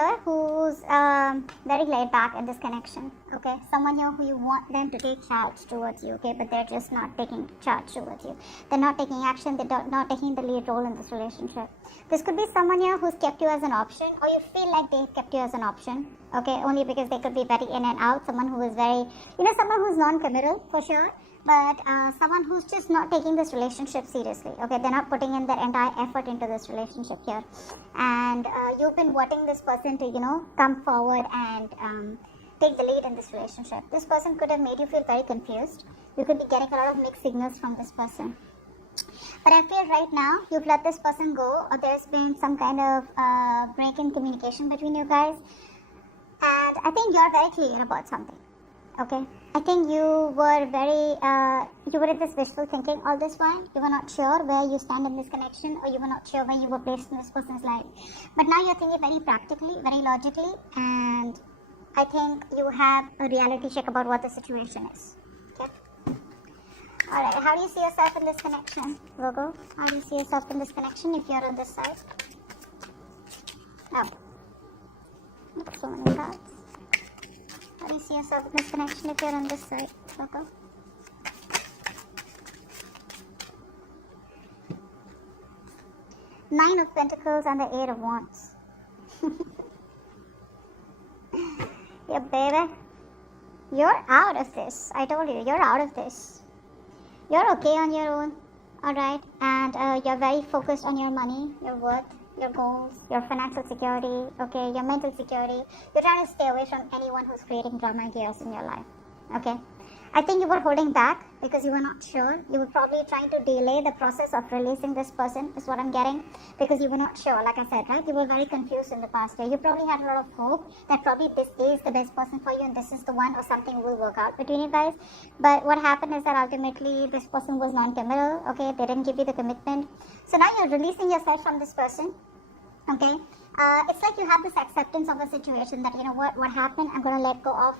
here who's very laid back in this connection, okay? Someone here who you want them to take charge towards you, okay? But they're just not taking charge towards you. They're not taking action. They're not taking the lead role in this relationship. This could be someone here who's kept you as an option, or you feel like they kept you as an option, okay? Only because they could be very in and out. Someone who is very, someone who's non-committal for sure. But someone who's just not taking this relationship seriously, okay? They're not putting in their entire effort into this relationship here. And you've been wanting this person to, come forward and take the lead in this relationship. This person could have made you feel very confused. You could be getting a lot of mixed signals from this person. But I feel right now, you've let this person go, or there's been some kind of break in communication between you guys. And I think you're very clear about something. Okay, I think you were in this wishful thinking all this while. You were not sure where you stand in this connection, or you were not sure where you were placed in this person's life. But now you're thinking very practically, very logically, and I think you have a reality check about what the situation is. Okay? Alright, how do you see yourself in this connection, Virgo? How do you see yourself in this connection if you're on this side? Oh, so many cards. How do you see yourself in this connection if you're on this side, Virgo? Nine of Pentacles and the Eight of Wands. Yeah, baby. You're out of this. I told you, you're out of this. You're okay on your own, alright? And you're very focused on your money, your worth, your goals, your financial security, okay, your mental security. You're trying to stay away from anyone who's creating drama and chaos in your life, okay? I think you were holding back because you were not sure. You were probably trying to delay the process of releasing this person, is what I'm getting, because you were not sure, like I said, right? You were very confused in the past year. You probably had a lot of hope that probably this is the best person for you and this is the one, or something will work out between you guys. But what happened is that ultimately this person was non-committal, okay? They didn't give you the commitment. So now you're releasing yourself from this person, okay? It's like you have this acceptance of a situation that, what happened, I'm going to let go of.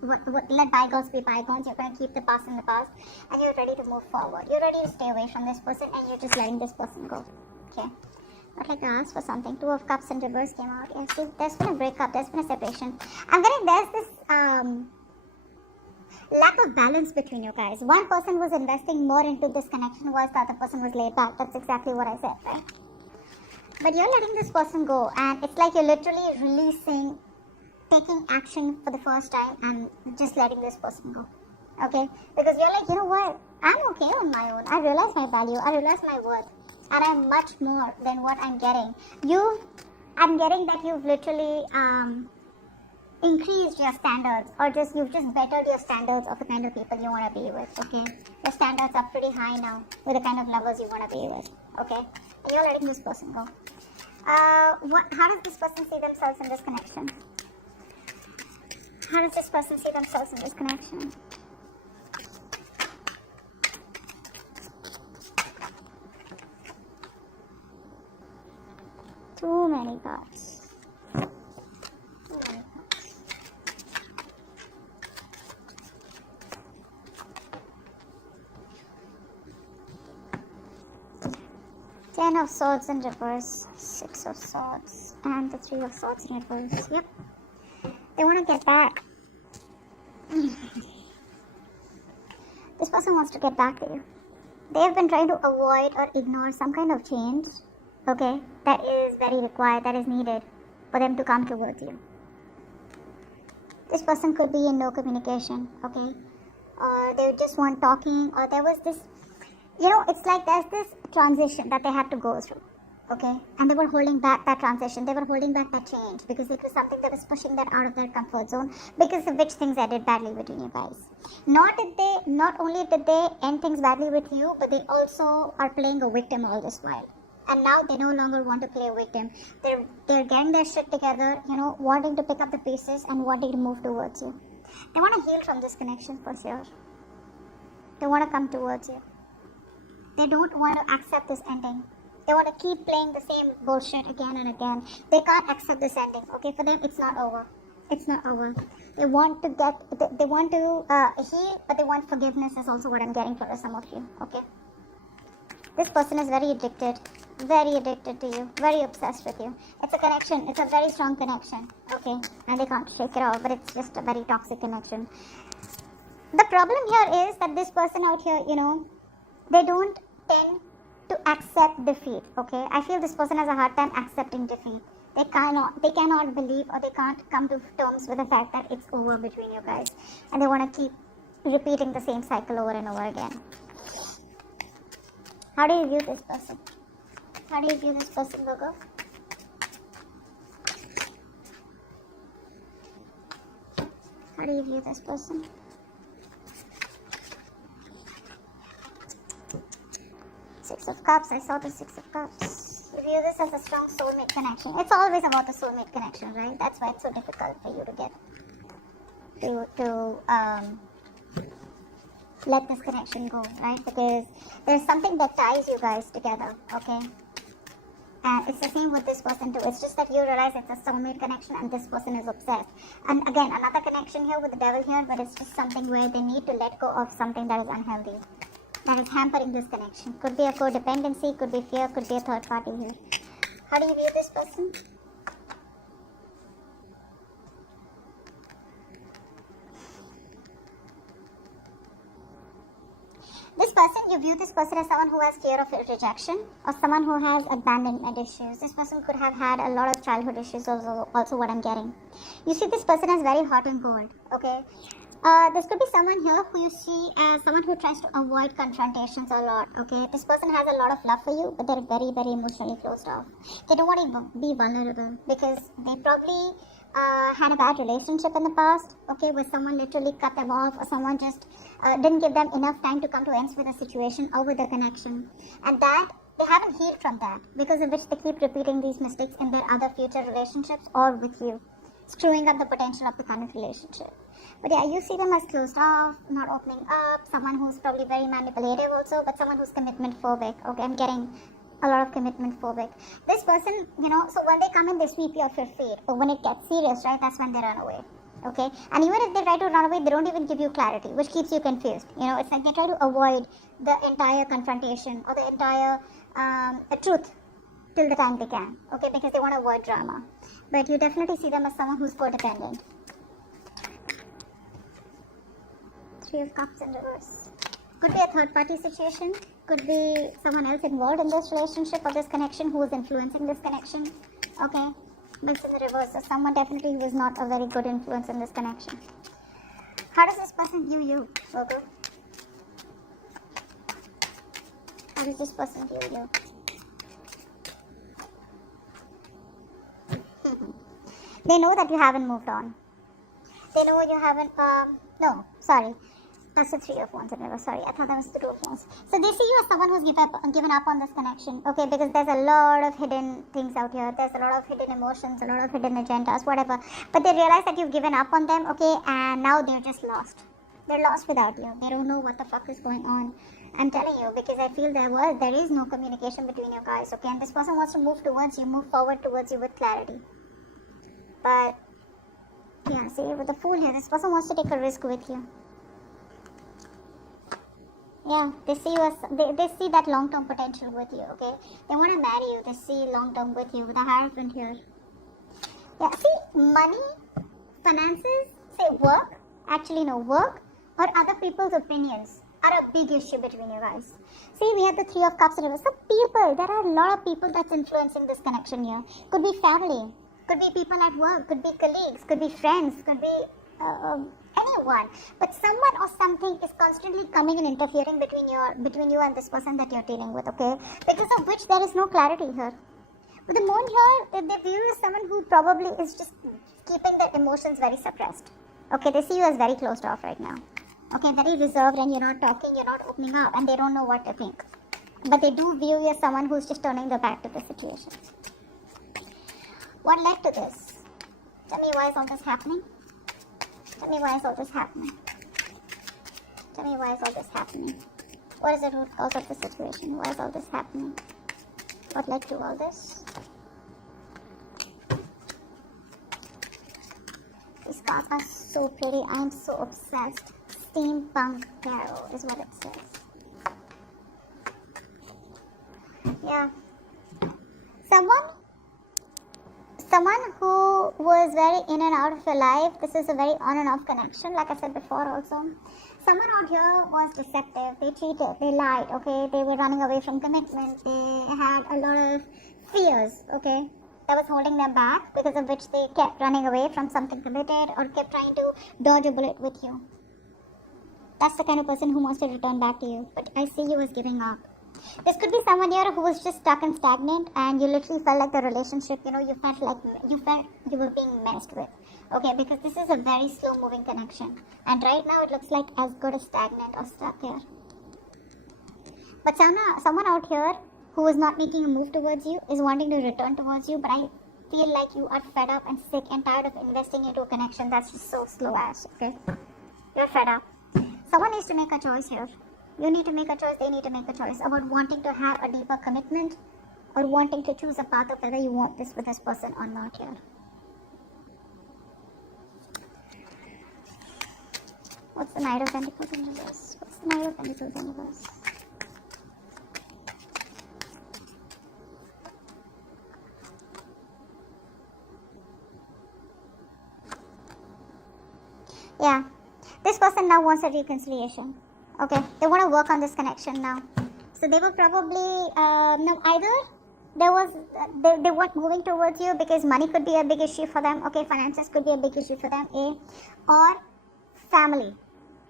Let bygones be bygones. You're going to keep the past in the past, and you're ready to move forward. You're ready to stay away from this person, and you're just letting this person go. Okay, I'd like to ask for something. Two of Cups in reverse came out. Yeah, see, there's been a breakup, there's been a separation. I'm getting there's this lack of balance between you guys. One person was investing more into this connection, whilst the other person was laid back. That's exactly what I said, right? But you're letting this person go, and it's like you're literally releasing, taking action for the first time and just letting this person go, okay? Because you're like, you know what, I'm okay on my own. I realize my value, I realize my worth, and I'm much more than what I'm getting. I'm getting that you've literally increased your standards, or you've just bettered your standards of the kind of people you want to be with, okay? Your standards are pretty high now with the kind of lovers you want to be with, okay? And you're letting this person go. How does this person see themselves in this connection? How does this person see themselves in this connection? Too many cards. Too many cards. Ten of Swords in reverse, Six of Swords, and the Three of Swords in reverse. Yep. They want to get back. This person wants to get back to you. They have been trying to avoid or ignore some kind of change, okay, that is very required, that is needed for them to come towards you. This person could be in no communication, okay, or they just want talking, or there was this, it's like there's this transition that they had to go through. Okay, and they were holding back that transition, they were holding back that change, because it was something that was pushing them out of their comfort zone, because of which things ended badly between you guys. Not only did they end things badly with you, but they also are playing a victim all this while. And now they no longer want to play a victim. They're getting their shit together, wanting to pick up the pieces and wanting to move towards you. They want to heal from this connection for sure. They want to come towards you. They don't want to accept this ending. They want to keep playing the same bullshit again and again. They can't accept this ending. Okay, for them, it's not over. It's not over. They want to heal, but they want forgiveness is also what I'm getting for some of you. Okay. This person is very addicted. very addicted to you, very obsessed with you. It's a connection, it's a very strong connection, okay? And they can't shake it off, but it's just a very toxic connection. The problem here is that this person out here, they don't tend to accept defeat, okay? I feel this person has a hard time accepting defeat. They cannot believe, or they can't come to terms with the fact that it's over between you guys. And they want to keep repeating the same cycle over and over again. How do you view this person? How do you view this person, Virgo? How do you view this person? Six of Cups. I saw the Six of Cups. You view this as a strong soulmate connection. It's always about the soulmate connection, right? That's why it's so difficult for you to get to let this connection go, right? Because there's something that ties you guys together, okay? And it's the same with this person too. It's just that you realize it's a soulmate connection and this person is obsessed. And again, another connection here with the devil here, but it's just something where they need to let go of something that is unhealthy, that is hampering this connection. Could be a codependency, could be fear, could be a third party here. How do you view this person? This person, you view this person as someone who has fear of rejection or someone who has abandonment issues. This person could have had a lot of childhood issues, also what I'm getting. You see this person as very hot and cold, okay? This could be someone here who you see as someone who tries to avoid confrontations a lot, okay? This person has a lot of love for you, but they're very, very emotionally closed off. They don't want to be vulnerable because they probably had a bad relationship in the past, okay, where someone literally cut them off or someone just didn't give them enough time to come to ends with a situation or with a connection. And that, they haven't healed from that, because of which they keep repeating these mistakes in their other future relationships or with you, screwing up the potential of the current relationship. But yeah, you see them as closed off, not opening up, someone who's probably very manipulative also, but someone who's commitment phobic, okay, I'm getting a lot of commitment phobic. This person, so when they come in, they sweep you off your feet, or when it gets serious, right, that's when they run away, okay? And even if they try to run away, they don't even give you clarity, which keeps you confused. It's like they try to avoid the entire confrontation or the entire truth till the time they can, okay, because they want to avoid drama. But you definitely see them as someone who's codependent. Three of Cups in reverse. Could be a third party situation, could be someone else involved in this relationship or this connection who is influencing this connection, okay? But it's in the reverse, so someone definitely who is not a very good influence in this connection. How does this person view you, Virgo? How does this person view you? They know that you haven't moved on. They know you haven't, no, sorry. That's the Three of Wands in reverse. Sorry, I thought that was the Two of Wands. So they see you as someone who's given up on this connection, okay? Because there's a lot of hidden things out here. There's a lot of hidden emotions, a lot of hidden agendas, whatever. But they realize that you've given up on them, okay? And now they're just lost. They're lost without you. They don't know what the fuck is going on. I'm telling you, because I feel there is no communication between you guys, okay? And this person wants to move towards you, move forward towards you with clarity. But yeah, see, with the Fool here, this person wants to take a risk with you. Yeah, they see you as, they see that long-term potential with you, okay? They want to marry you, they see long-term with you, with a Hierophant here. Yeah, see, money, finances, say work, work or other people's opinions are a big issue between you guys. See, we have the Three of Cups in reverse. So people, there are a lot of people that's influencing this connection here. Could be family, could be people at work, could be colleagues, could be friends, could be anyone, but someone or something is constantly coming and interfering between you and this person that you're dealing with, okay? Because of which there is no clarity here. But the Moon here, they view you as someone who probably is just keeping their emotions very suppressed. Okay, they see you as very closed off right now. Okay, very reserved, and you're not talking, you're not opening up, and they don't know what to think. But they do view you as someone who's just turning their back to the situation. What led to this? Tell me, why is all this happening? Tell me, why is all this happening? Tell me, why is all this happening? What is the root cause of the situation? Why is all this happening? What led to all this? These cards are so pretty. I am so obsessed. Steampunk Tarot is what it says. Yeah. Someone who was very in and out of your life. This is a very on and off connection, like I said before also. Someone out here was deceptive. They cheated, they lied, okay? They were running away from commitment. They had a lot of fears, okay? That was holding them back, because of which they kept running away from something committed or kept trying to dodge a bullet with you. That's the kind of person who wants to return back to you. But I see you as giving up. This could be someone here who was just stuck and stagnant, and you literally felt like the relationship, you felt like you were being messed with. Okay, because this is a very slow moving connection. And right now it looks like as good as stagnant or stuck here. But someone out here who is not making a move towards you is wanting to return towards you, but I feel like you are fed up and sick and tired of investing into a connection that's just so slow ass, okay? You're fed up. Someone needs to make a choice here. You need to make a choice, they need to make a choice about wanting to have a deeper commitment or wanting to choose a path of whether you want this with this person or not here. What's the Knight of Pentacles in reverse? What's the Knight of Pentacles in reverse? Yeah, this person now wants a reconciliation. Okay, they want to work on this connection now. So they were probably either they weren't moving towards you because money could be a big issue for them. Okay, finances could be a big issue for them. Or family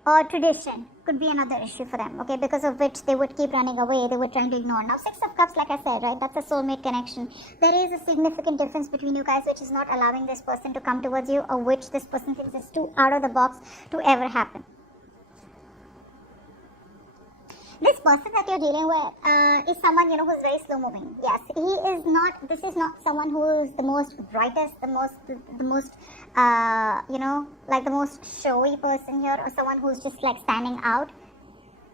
or tradition could be another issue for them. Okay, because of which they would keep running away. They were trying to ignore. Now, Six of Cups, like I said, right? That's a soulmate connection. There is a significant difference between you guys, which is not allowing this person to come towards you, or which this person thinks is too out of the box to ever happen. This person that you're dealing with is someone, who's very slow moving. Yes, this is not someone who is the most brightest, the most, like the most showy person here, or someone who's just like standing out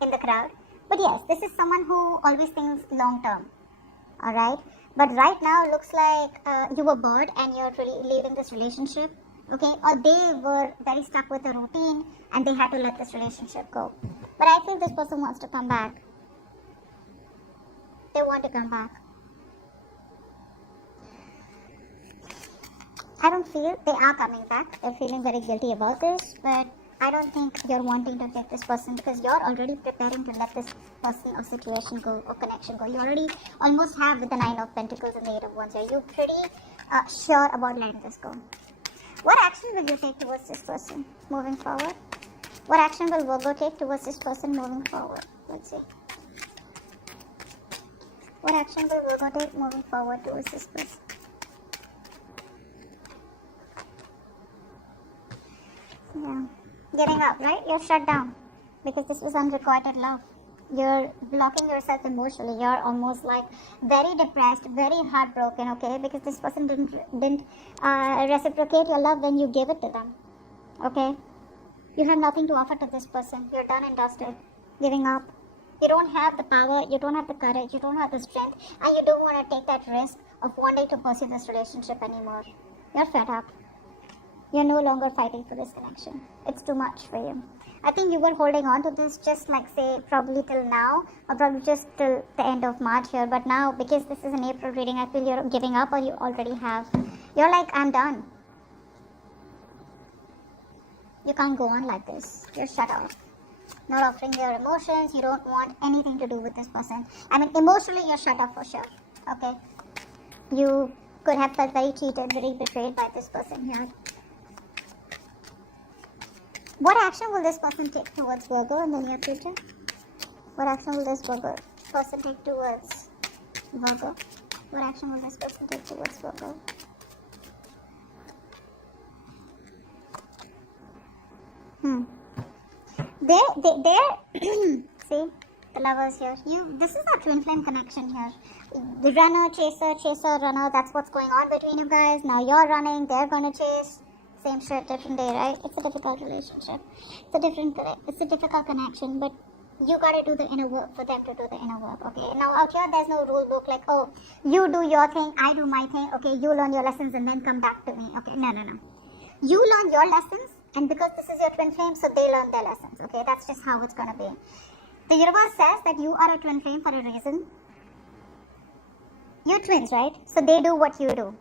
in the crowd. But yes, this is someone who always thinks long term. Alright? But right now it looks like you were bored and you're really leaving this relationship. Okay, or they were very stuck with a routine and they had to let this relationship go. But I think this person wants to come back. They want to come back. I don't feel they are coming back. They're feeling very guilty about this, but I don't think you're wanting to take this person because you're already preparing to let this person or situation go or connection go. You already almost have with the Nine of Pentacles and the Eight of Wands. Are you pretty sure about letting this go? What action will you take towards this person moving forward? What action will Virgo take towards this person moving forward? Let's see. What action will Virgo take moving forward towards this person? Yeah. Giving up, right? You're shut down because this was unrequited love. You're blocking yourself emotionally. You're almost like very depressed, very heartbroken, okay? Because this person didn't reciprocate your love when you gave it to them, okay? You have nothing to offer to this person. You're done and dusted. Giving up. You don't have the power. You don't have the courage. You don't have the strength. And you don't want to take that risk of wanting to pursue this relationship anymore. You're fed up. You're no longer fighting for this connection. It's too much for you. I think you were holding on to this just like say probably till now or probably just till the end of March here. But now because this is an April reading, I feel you're giving up or you already have. You're like, I'm done. You can't go on like this. You're shut off. Not offering your emotions. You don't want anything to do with this person. I mean, emotionally, you're shut off for sure. Okay? You could have felt very cheated, very betrayed by this person here. What action will this person take towards Virgo in the near future? What action will this person take towards Virgo? What action will this person take towards Virgo? See, the lovers here. This is a twin flame connection here. The runner, chaser, runner. That's what's going on between you guys. Now you're running, they're gonna chase. Same shit, different day, right? It's a difficult relationship. It's a difficult connection, but you gotta do the inner work for them to do the inner work, okay? Now out here, there's no rule book like, oh, you do your thing, I do my thing, okay? You learn your lessons and then come back to me, okay? No. You learn your lessons, and because this is your twin flame, so they learn their lessons, okay? That's just how it's gonna be. The universe says that you are a twin flame for a reason. You're twins, right? So they do what you do.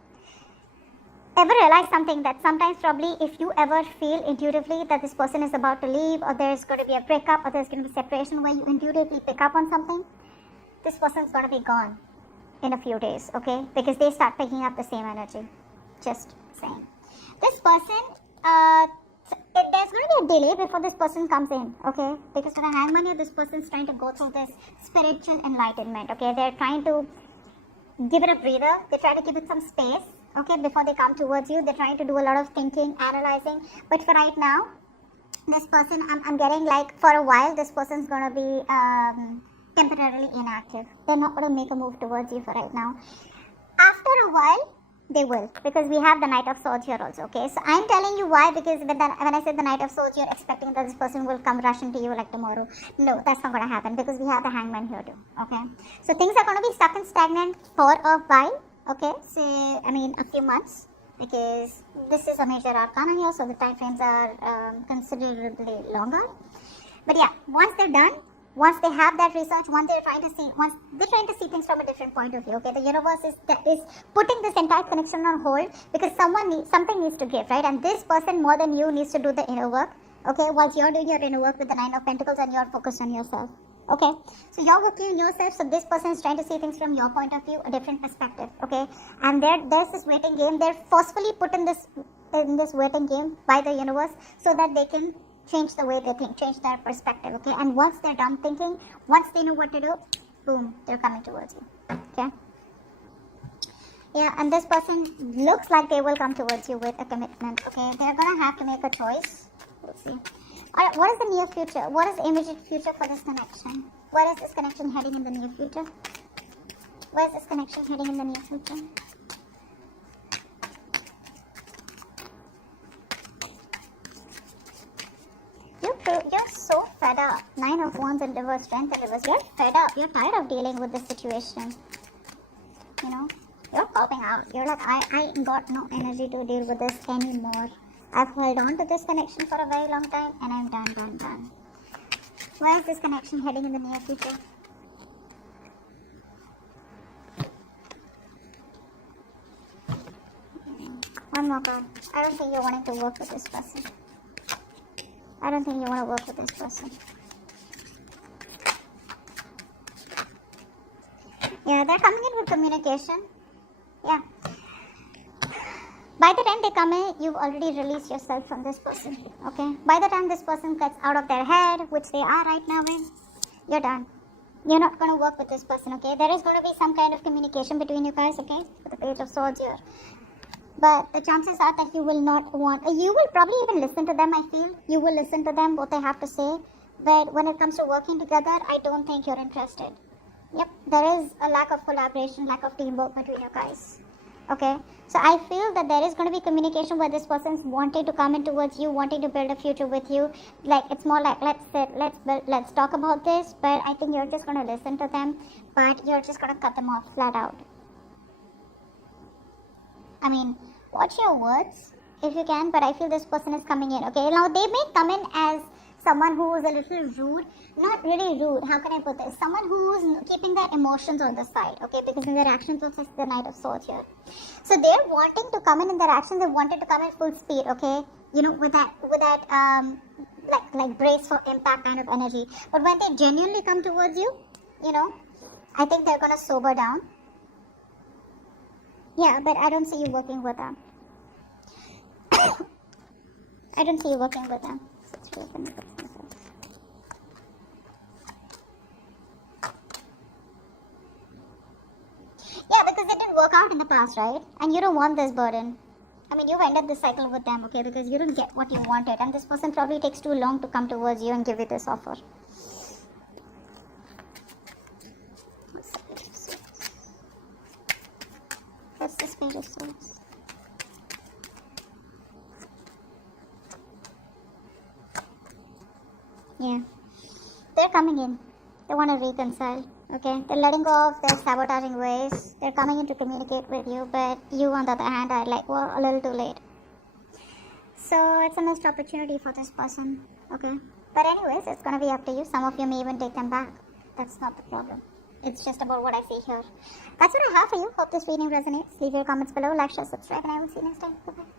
Ever realize something that sometimes probably if you ever feel intuitively that this person is about to leave, or there's going to be a breakup, or there's going to be separation, where you intuitively pick up on something, this person's going to be gone in a few days, okay? Because they start picking up the same energy. Just saying. This person, there's going to be a delay before this person comes in, okay? Because for the hangman here, this person's trying to go through this spiritual enlightenment, okay? They're trying to give it a breather. They try to give it some space, okay, before they come towards you. They're trying to do a lot of thinking, analyzing. But for right now, this person, I'm getting like for a while, this person's going to be temporarily inactive. They're not going to make a move towards you for right now. After a while, they will, because we have the Knight of Swords here also, okay? So I'm telling you why, because when I said the Knight of Swords, you're expecting that this person will come rushing to you like tomorrow. No, that's not going to happen, because we have the Hangman here too, okay? So things are going to be stuck and stagnant for a while, okay? So, I mean, a few months, because this is a major arcana here, so the time frames are considerably longer. But yeah, once they're done, once they have that research, once they're trying to see things from a different point of view, okay, the universe is putting this entire connection on hold, because something needs to give, right? And this person more than you needs to do the inner work, okay, whilst you're doing your inner work with the Nine of Pentacles and you're focused on yourself, okay? So you're working on yourself, so this person is trying to see things from your point of view, a different perspective, okay? And there's this waiting game. They're forcefully put in this waiting game by the universe, so that they can change the way they think, change their perspective, okay? And once they're done thinking, once they know what to do, boom, they're coming towards you, okay? Yeah, and this person looks like they will come towards you with a commitment, okay? They're gonna have to make a choice. Let's see. Alright, what is the near future? What is the immediate future for this connection? Where is this connection heading in the near future? Where is this connection heading in the near future? You're so fed up. Nine of Wands and reverse, Strength and reverse. You're fed up. You're tired of dealing with this situation. You know, you're popping out. You're like, I got no energy to deal with this anymore. I've held on to this connection for a very long time, and I'm done. Where is this connection heading in the near future? One more card. I don't think you're wanting to work with this person. I don't think you want to work with this person. Yeah, they're coming in with communication. Yeah. By the time they come in, you've already released yourself from this person. Okay? By the time this person gets out of their head, which they are right now in, you're done. You're not going to work with this person, okay? There is going to be some kind of communication between you guys, okay? With the Page of Swords here. But the chances are that you will not want, you will probably even listen to them, I feel. You will listen to them, what they have to say. But when it comes to working together, I don't think you're interested. Yep, there is a lack of collaboration, lack of teamwork between you guys. Okay, so I feel that there is going to be communication where this person's wanting to come in towards you, wanting to build a future with you. Like, it's more like, let's sit, let's talk about this. But I think you're just going to listen to them, but you're just going to cut them off flat out. I mean, watch your words if you can, but I feel this person is coming in, okay? Now, they may come in as someone who is a little rude, not really rude, how can I put this? Someone who is keeping their emotions on the side, okay? Because in their actions, it's the Knight of Swords here. So they're wanting to come in their actions, they wanted to come in full speed, okay? You know, with that, like brace for impact kind of energy. But when they genuinely come towards you, you know, I think they're gonna sober down. Yeah, but I don't see you working with them. I don't see you working with them. Yeah, because it didn't work out in the past, right? And you don't want this burden. I mean, you've ended this cycle with them, okay? Because you didn't get what you wanted. And this person probably takes too long to come towards you and give you this offer. What's this Page of Swords? Yeah. They're coming in. They want to reconcile. Okay? They're letting go of their sabotaging ways. They're coming in to communicate with you. But you, on the other hand, are like, well, a little too late. So it's a missed opportunity for this person. Okay? But anyways, it's going to be up to you. Some of you may even take them back. That's not the problem. It's just about what I see here. That's what I have for you. Hope this reading resonates. Leave your comments below, like, share, subscribe, and I will see you next time. Bye-bye.